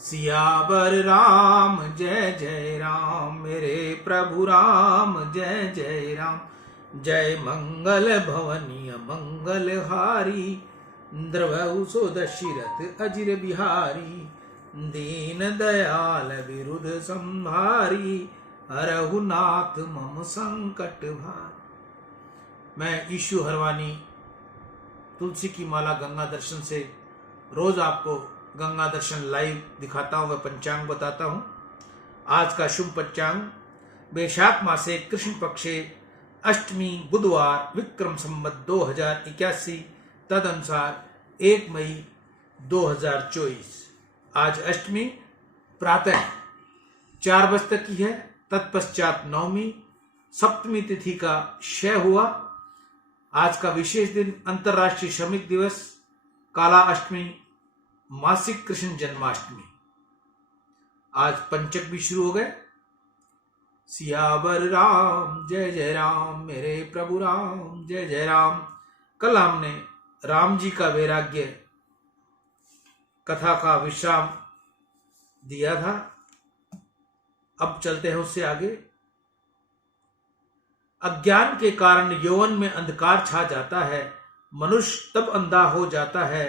सियावर राम जय जय राम, मेरे प्रभु राम जय जय राम। जय मंगल भवनीय मंगल हारी, द्रवहु सो दशरथ अजिर बिहारी। दीन दयाल विरुद्ध संहारी, हरहु नाथ मम संकट भार। मैं ईशु हरवानी तुलसी की माला गंगा दर्शन से रोज आपको गंगा दर्शन लाइव दिखाता हूँ, वह पंचांग बताता हूँ। आज का शुभ पंचांग वैशाख मासे कृष्ण पक्षे अष्टमी बुधवार, विक्रम संवत 2081 तद अनुसार 1 मई 2024। आज अष्टमी प्रातः 4 बजे तक की है, तत्पश्चात नवमी सप्तमी तिथि का क्षय हुआ। आज का विशेष दिन अंतर्राष्ट्रीय श्रमिक दिवस, काला अष्टमी, मासिक कृष्ण जन्माष्टमी। आज पंचक भी शुरू हो गए। सियावर राम जय जय राम, मेरे प्रभु राम जय जय राम। कल हमने राम जी का वैराग्य कथा का विश्राम दिया था। अब चलते हैं उससे आगे। अज्ञान के कारण यौवन में अंधकार छा जाता है, मनुष्य तब अंधा हो जाता है।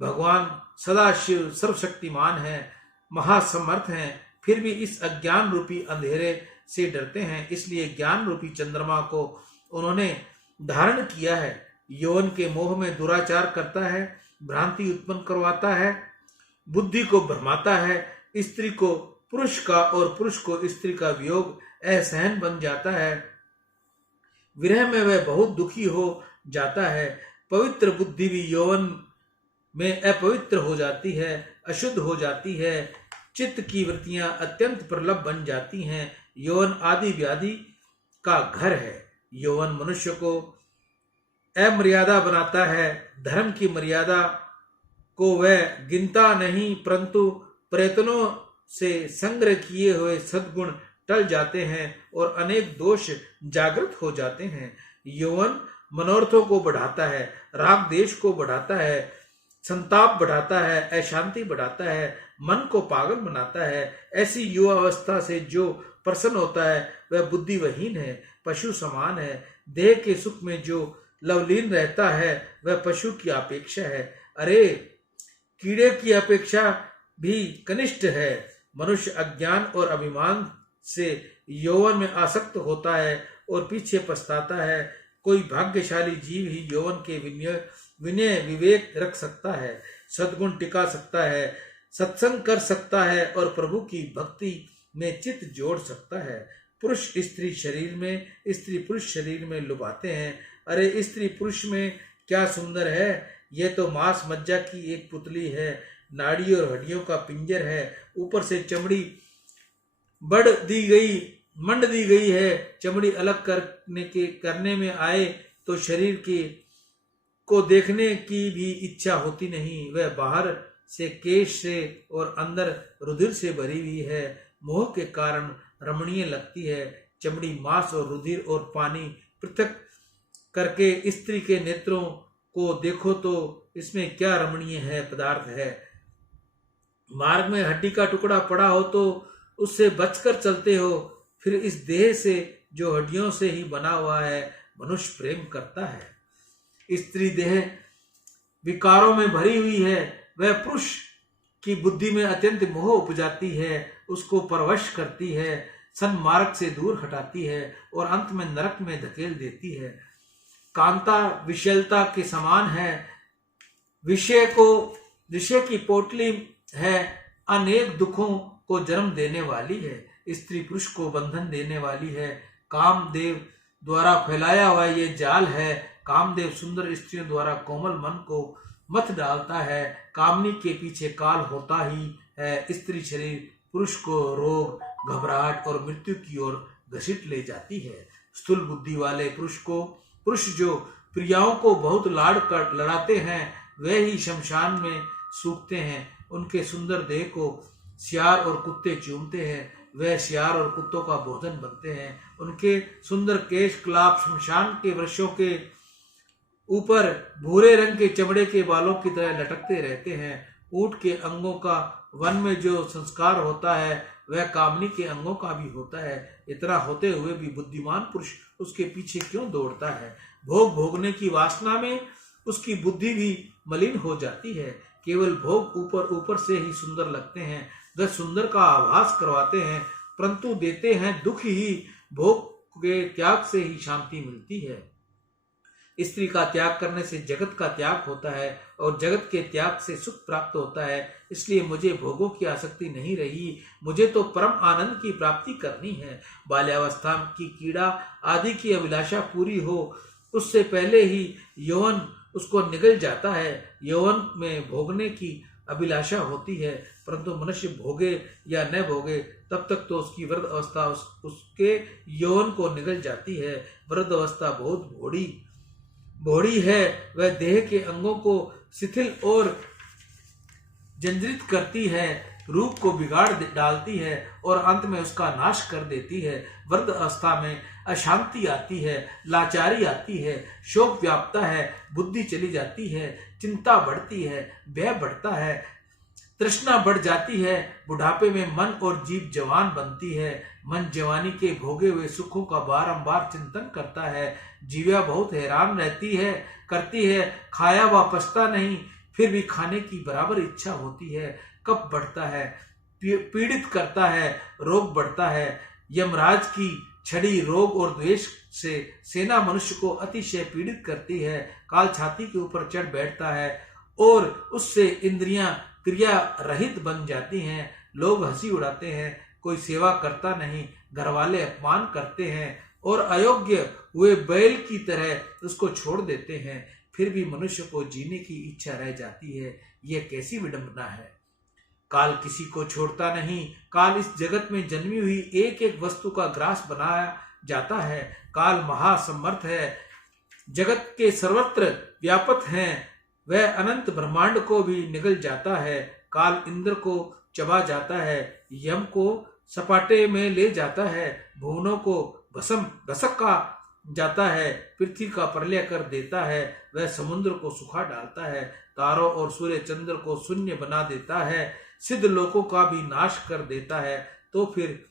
भगवान सदाशिव सर्वशक्तिमान है, महासमर्थ हैं, फिर भी इस अज्ञान रूपी अंधेरे से डरते हैं। इसलिए ज्ञान रूपी चंद्रमा को उन्होंने धारण किया है। यौवन के मोह में दुराचार करता है, भ्रांति उत्पन्न करवाता है, बुद्धि को भ्रमाता है, स्त्री को पुरुष का और पुरुष को स्त्री का वियोग असहन बन जाता है। विरह में वह बहुत दुखी हो जाता है। पवित्र बुद्धि भी यौवन में अपवित्र हो जाती है, अशुद्ध हो जाती है। चित्त की वृत्तियां अत्यंत प्रलभ बन जाती हैं। यौवन आदि व्याधि का घर है। यौवन मनुष्य को अमर्यादा बनाता है। धर्म की मर्यादा को वह गिनता नहीं, परंतु प्रयत्नों से संग्रह किए हुए सद्गुण टल जाते हैं और अनेक दोष जागृत हो जाते हैं। यौवन मनोरथों को बढ़ाता है, राग देश को बढ़ाता है, संताप बढ़ाता है, अशांति बढ़ाता है, मन को पागल बनाता है। ऐसी युवावस्था से जो प्रसन्न होता है वह बुद्धिविहीन है, पशु समान है। देह के सुख में जो लवलीन रहता है वह पशु की अपेक्षा है, अरे कीड़े की अपेक्षा भी कनिष्ठ है। मनुष्य अज्ञान और अभिमान से यौवन में आसक्त होता है और पीछे पछताता है। कोई भाग्यशाली जीव ही यौवन के विनय विवेक रख सकता है, सद्गुण टिका सकता है, सत्संग कर सकता है और प्रभु की भक्ति में चित्त जोड़ सकता है। पुरुष स्त्री शरीर में, स्त्री पुरुष शरीर में लुभाते हैं। अरे स्त्री पुरुष में क्या सुंदर है, यह तो मांस मज्जा की एक पुतली है, नाड़ी और हड्डियों का पिंजर है, ऊपर से चमड़ी मंड दी गई है। चमड़ी अलग करने में आए तो शरीर को देखने की भी इच्छा होती नहीं। वह बाहर से केश से और अंदर रुधिर से भरी हुई है, मोह के कारण रमणीय लगती है। चमड़ी, मांस और रुधिर और पानी पृथक करके स्त्री के नेत्रों को देखो तो इसमें क्या रमणीय है पदार्थ है। मार्ग में हड्डी का टुकड़ा पड़ा हो तो उससे बचकर चलते हो। फिर इस देह से जो हड्डियों से ही बना हुआ है मनुष्य प्रेम करता है। स्त्री देह विकारों में भरी हुई है। वह पुरुष की बुद्धि में अत्यंत मोह उपजाती है, उसको परवश करती है, सन्मार्ग से दूर हटाती है और अंत में नरक में धकेल देती है। कांता विशलता के समान है, विषय की पोटली है, अनेक दुखों को जन्म देने वाली है। स्त्री पुरुष को बंधन देने वाली है, कामदेव द्वारा फैलाया हुआ ये जाल है। कामदेव सुंदर स्त्रियों द्वारा कोमल मन को मत डालता है। कामनी के पीछे काल होता ही है। स्त्री शरीर पुरुष को रोग, घबराहट और मृत्यु की ओर घसीट ले जाती है। स्थूल बुद्धि वाले पुरुष जो प्रियाओं को बहुत लड़ाते हैं वे ही शमशान में सूखते हैं। उनके सुंदर देह को सियार और कुत्ते चूमते हैं, वह सियार और कुत्तों का भोजन बनते हैं। उनके सुंदर केश कलाप शमशान के वृक्षों के ऊपर भूरे रंग के चमड़े के बालों की तरह लटकते रहते हैं। ऊंट के अंगों का वन में जो संस्कार होता है वह कामनी के अंगों का भी होता है। इतना होते हुए भी बुद्धिमान पुरुष उसके पीछे क्यों दौड़ता है? भोग भोगने की वासना में उसकी बुद्धि भी मलिन हो जाती है। केवल भोग ऊपर ऊपर से ही सुंदर लगते हैं, वह सुंदर का आभास करवाते हैं, परंतु देते हैं दुख ही। भोग के त्याग से ही शांति मिलती है। स्त्री का त्याग करने से जगत का त्याग होता है और जगत के त्याग से सुख प्राप्त होता है। इसलिए मुझे भोगों की आसक्ति नहीं रही, मुझे तो परम आनंद की प्राप्ति करनी है। बाल्यावस्था की कीड़ा आदि की अभिलाषा पूरी हो उससे पहले ही यौवन उसको निगल जाता है। यौवन में भोगने की अभिलाषा होती है, परंतु मनुष्य भोगे या न भोगे तब तक तो उसकी वृद्ध अवस्था उसके यौवन को निगल जाती है। वृद्ध अवस्था बहुत भोड़ी है, वह देह के अंगों को शिथिल और जंजरित करती है, रूप को बिगाड़ डालती है और अंत में उसका नाश कर देती है। वृद्ध अवस्था में अशांति आती है, लाचारी आती है, शोक व्यापता है, बुद्धि चली जाती है, चिंता बढ़ती है, भय बढ़ता है, तृष्णा बढ़ जाती है। बुढ़ापे में मन और जीभ जवान बनती है। मन जवानी के भोगे हुए सुखों का बारंबार चिंतन करता है। जीवा बहुत हैरान करती है, खाया व पचता नहीं, फिर भी खाने की बराबर इच्छा होती है। कफ बढ़ता है, पीड़ित करता है, रोग बढ़ता है। यमराज की छड़ी रोग और द्वेष से सेना मनुष्य को अतिशय पीड़ित करती है। काल छाती के ऊपर चढ़ बैठता है और उससे इंद्रियां क्रिया रहित बन जाती हैं। लोग हंसी उड़ाते हैं, कोई सेवा करता नहीं, घर वाले अपमान करते हैं और अयोग्य हुए बैल की तरह उसको छोड़ देते हैं। फिर भी मनुष्य को जीने की इच्छा रह जाती है। यह कैसी विडंबना है! काल किसी को छोड़ता नहीं। काल इस जगत में जन्मी हुई एक एक वस्तु का ग्रास बनाया जाता है। काल महासमर्थ है, जगत के सर्वत्र व्यापक है, वह अनंत ब्रह्मांड को भी निगल जाता है। काल इंद्र को चबा जाता है, यम को सपाटे में ले जाता है, भुवनों को भसका जाता है, पृथ्वी का प्रलय कर देता है, वह समुद्र को सुखा डालता है, तारों और सूर्य चंद्र को शून्य बना देता है, सिद्ध लोकों का भी नाश कर देता है। तो फिर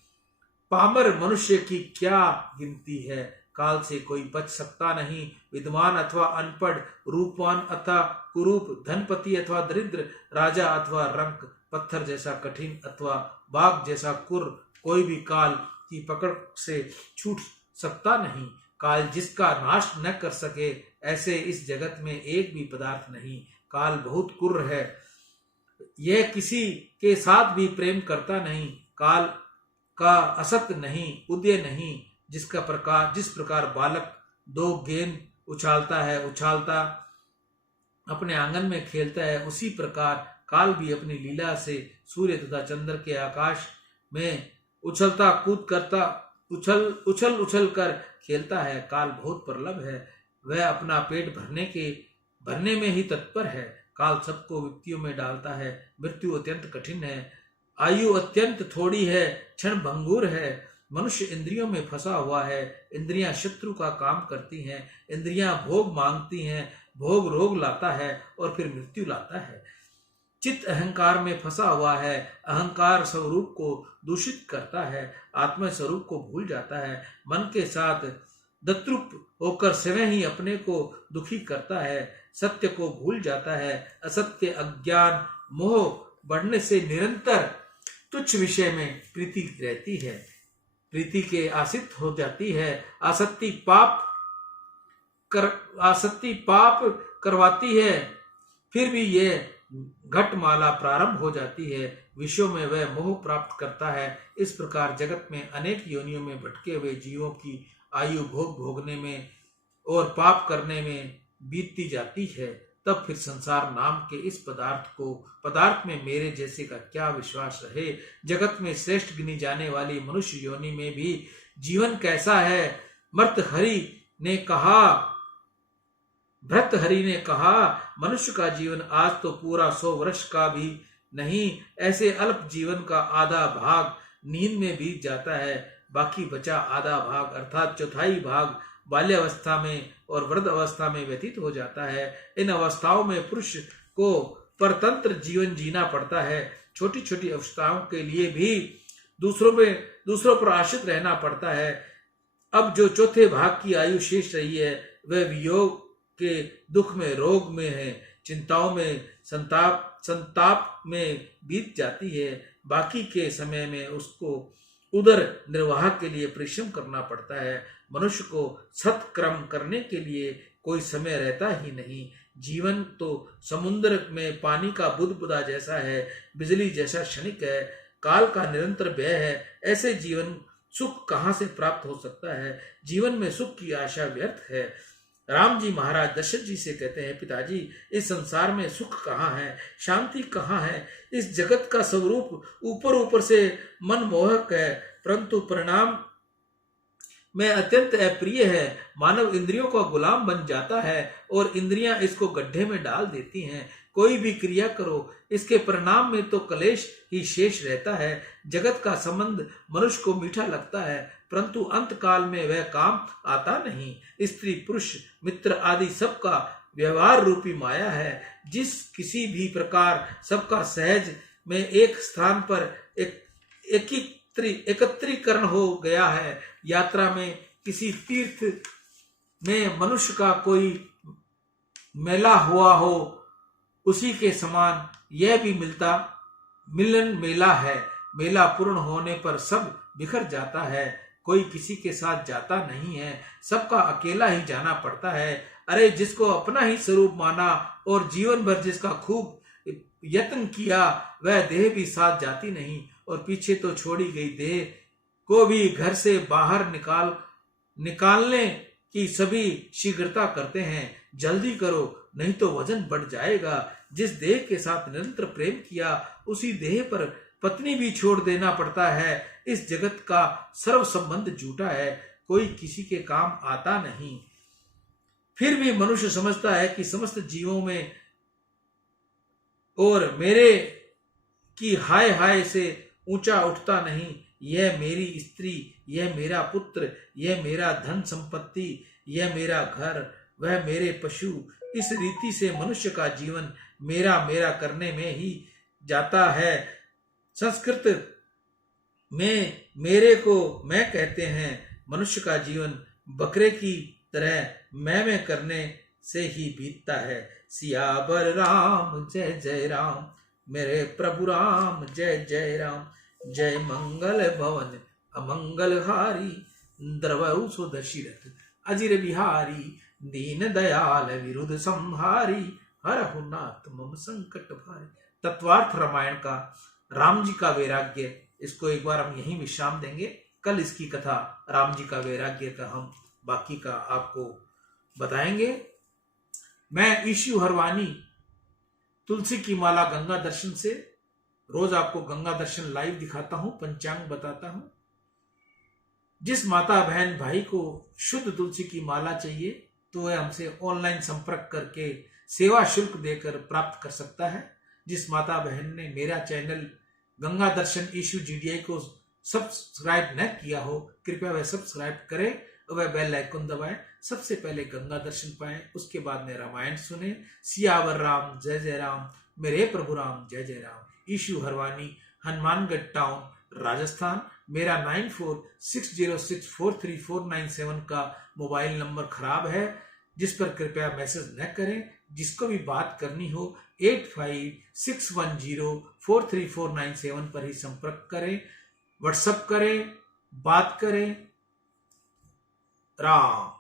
पामर मनुष्य की क्या गिनती है? काल से कोई बच सकता नहीं। विद्वान अथवा अनपढ़, रूपवान अथवा कुरूप, धनपति अथवा दरिद्र, राजा अथवा रंक, पत्थर जैसा कठिन अथवा बाघ जैसा कुर, कोई भी काल की पकड़ से छूट सकता नहीं। काल जिसका नाश न कर सके, ऐसे इस जगत में एक भी पदार्थ नहीं। काल बहुत कुर है, यह किसी के साथ भी प्रेम करता नहीं। काल का असत नहीं, उदय नहीं। जिस प्रकार बालक दो गेंद उछालता अपने आंगन में खेलता है, उसी प्रकार काल भी अपनी लीला से सूर्य तथा चंद्र के आकाश में उछलता कूद करता उछल कर खेलता है। काल बहुत प्रबल है, वह अपना पेट भरने में ही तत्पर है। काल सबको विपत्तियों में डालता है। मृत्यु अत्यंत कठिन है, आयु अत्यंत थोड़ी है, क्षण भंगुर है। मनुष्य इंद्रियों में फंसा हुआ है। इंद्रियां शत्रु का काम करती हैं। इंद्रियां भोग मांगती हैं, भोग रोग लाता है और फिर मृत्यु लाता है। चित्त अहंकार में फंसा हुआ है। अहंकार स्वरूप को दूषित करता है, आत्म स्वरूप को भूल जाता है। मन के साथ दत्रुप होकर स्वयं ही अपने को दुखी करता है। सत्य को भूल जाता है। असत्य, अज्ञान, मोह बढ़ने से निरंतर तुच्छ विषय में प्रीति रहती है, प्रीति के आसक्त हो जाती है। आसक्ति पाप करवाती है, फिर भी यह घटमाला प्रारंभ हो जाती है। विषयों में वह मोह प्राप्त करता है। इस प्रकार जगत में अनेक योनियों में भटके हुए जीवों की आयु भोग भोगने में और पाप करने में बीतती जाती है। तब फिर संसार नाम के इस पदार्थ में मेरे जैसे का क्या विश्वास रहे। जगत में श्रेष्ठ गिनी जाने वाली मनुष्य योनि में भी जीवन कैसा है? भर्तहरि ने कहा, मनुष्य का जीवन आज तो पूरा 100 वर्ष का भी नहीं, ऐसे अल्प जीवन का आधा भाग नींद में बीत जाता है। बाकी बचा आधा भाग अर्थात चौथाई भाग बाल्यावस्था में और वृद्ध अवस्था में व्यतीत हो जाता है। इन अवस्थाओं में पुरुष को परतंत्र जीवन जीना पड़ता है। छोटी छोटी अवस्थाओं के लिए भी दूसरों पर आश्रित रहना पड़ता है। अब जो चौथे भाग की आयु शेष रही है वह वियोग के दुख में, रोग में है, चिंताओं में, संताप में बीत जाती है। बाकी के समय में उसको उदर निर्वाह के लिए परिश्रम करना पड़ता है। मनुष्य को सत्कर्म करने के लिए कोई समय रहता ही नहीं। जीवन तो समुद्र में पानी का बुदबुदा जैसा है, बिजली जैसा क्षणिक है, काल का निरंतर व्यय है। ऐसे जीवन सुख कहाँ से प्राप्त हो सकता है? जीवन में सुख की आशा व्यर्थ है। राम जी महाराज दशरथ जी से कहते हैं, पिताजी इस संसार में सुख कहाँ है, शांति कहाँ है? इस जगत का स्वरूप ऊपर ऊपर से मनमोहक है, परंतु परिणाम में अत्यंत अप्रिय है। मानव इंद्रियों का गुलाम बन जाता है और इंद्रियां इसको गड्ढे में डाल देती हैं। कोई भी क्रिया करो, इसके परिणाम में तो कलेश ही शेष रहता है। जगत का संबंध मनुष्य को मीठा लगता है, परंतु अंत काल में वह काम आता नहीं। स्त्री, पुरुष, मित्र आदि सबका व्यवहार रूपी माया है, जिस किसी भी प्रकार सबका सहज में एक स्थान पर एकत्रीकरण हो गया है। यात्रा में किसी तीर्थ में मनुष्य का कोई मेला हुआ हो, उसी के समान यह भी मिलन मेला है। मेला पूर्ण होने पर सब बिखर जाता है, कोई किसी के साथ जाता नहीं है, सबका अकेला ही जाना पड़ता है। अरे जिसको अपना ही स्वरूप माना और जीवन भर जिसका खूब यत्न किया, वह देह भी साथ जाती नहीं, और पीछे तो छोड़ी गई देह को भी घर से बाहर निकालने की सभी शीघ्रता करते हैं। जल्दी करो, नहीं तो वजन बढ़ जाएगा। जिस देह के साथ निरंतर प्रेम किया, उसी देह पर पत्नी भी छोड़ देना पड़ता है। इस जगत का सर्व संबंध झूठा है, कोई किसी के काम आता नहीं। फिर भी मनुष्य समझता है कि समस्त जीवों में और मेरे की हाय हाय से ऊंचा उठता नहीं। यह मेरी स्त्री, यह मेरा पुत्र, यह मेरा धन संपत्ति, यह मेरा घर, वह मेरे पशु। इस रीति से मनुष्य का जीवन मेरा मेरा करने में ही जाता है। संस्कृत में मेरे को मैं कहते हैं। मनुष्य का जीवन बकरे की तरह मैं करने से ही बीतता है। सियावर राम जय जय राम, मेरे प्रभु राम जय जय राम। जय मंगल भवन अमंगल हारी, द्रवहु सो दशरथ अजिर बिहारी। दीन दयाल विरुद्ध संहारी, हरहु नाथ मम संकट भारी। तत्वार्थ रामायण का राम जी का वैराग्य, इसको एक बार हम यहीं विश्राम देंगे। कल इसकी कथा राम जी का वैराग्य का हम बाकी का आपको बताएंगे। मैं ईशु हरवानी तुलसी की माला गंगा दर्शन से रोज आपको गंगा दर्शन लाइव दिखाता हूं, पंचांग बताता हूं। जिस माता बहन भाई को शुद्ध तुलसी की माला चाहिए तो वह हमसे ऑनलाइन संपर्क करके सेवा शुल्क देकर प्राप्त कर सकता है। जिस माता बहन ने मेरा चैनल गंगा दर्शन ईशु जीडीआई को सब्सक्राइब न किया हो, कृपया वह सब्सक्राइब करें और वह बेल आइकन दबाएं। सबसे पहले गंगा दर्शन पाएं, उसके बाद में रामायण सुने। सियावर राम जय जय राम, मेरे प्रभु राम जय जय राम। ईशु हरवानी, हनुमानगढ़ टाउन, राजस्थान। मेरा 9460643497 का मोबाइल नंबर खराब है, जिस पर कृपया मैसेज न करें। जिसको भी बात करनी हो 8561043497 पर ही संपर्क करें, व्हाट्सएप करें, बात करें। राम।